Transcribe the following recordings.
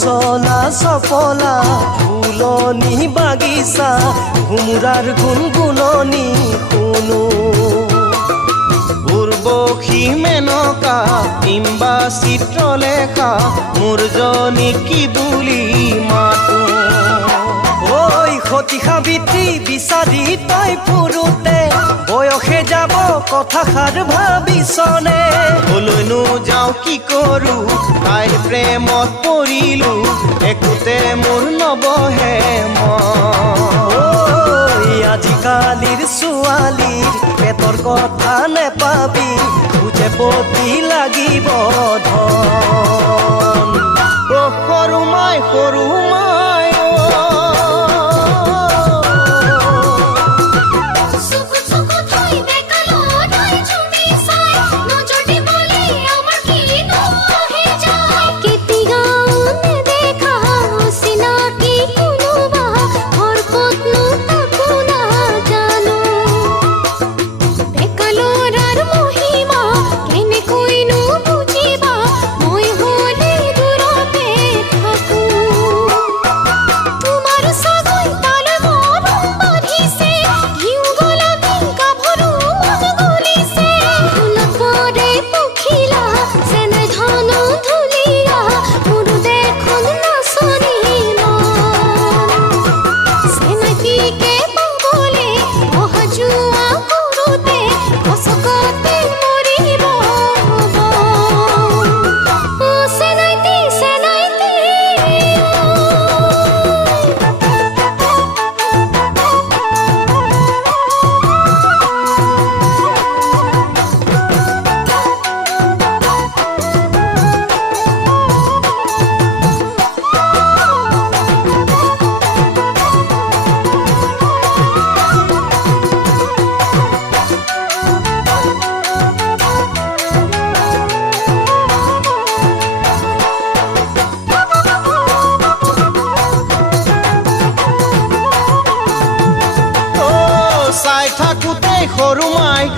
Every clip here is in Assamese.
চলা চপলা ফুলনি বাগিচা ঘুমুৰাৰ গুণগুণনি শুনো উৰ্বশী মেনকা ইম্বা চিত্ৰলেখা মূৰ্জনী কি বুলি মাতো ঐ সতী সাবিত্ৰী বিচাৰি তই ফুৰোতে বয়সে যাব কথাষাৰ ভাবিছনে কলৈনো যাওঁ কি কৰো তাইৰ প্ৰেমত পৰিলো একোতে মোৰ নবহে আজিকালিৰ ছোৱালীৰ পেটৰ কথা নেপাবি বুজে পতি লাগিব ধন সৰু মাই সৰু মাই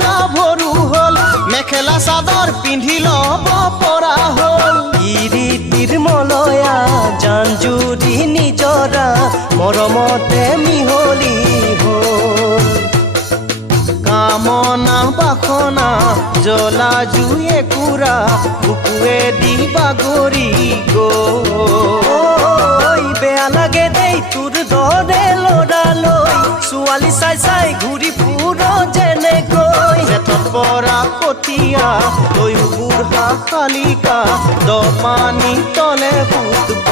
গাভৰু হল মেখেলা চাদৰ পিন্ধি ল'ব পৰা হল ইৰিতিৰ মলয়া জান জুৰি নিজৰা মৰমতে মিহলি হল কামনা বাসনা জ্বলা জুয়ে কুৰা বুকুৱে দি বাগৰি গৈ বেয়া লাগে দেই তোৰ দৰে ল'ৰালৈ ছোৱালী চাই চাই ঘূৰি ফুৰ যেনেকৈ জেঠত পৰা কঠীয়া লৈ বুঢ়া শালিকা দ পানী তলে ফুটব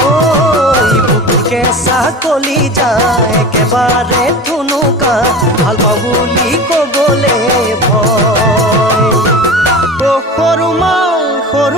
বুকুৰ কেঁচা কলিজা একেবাৰে থুনুকা ভাল পাওঁ বুলি ক'বলে ভয় সৰু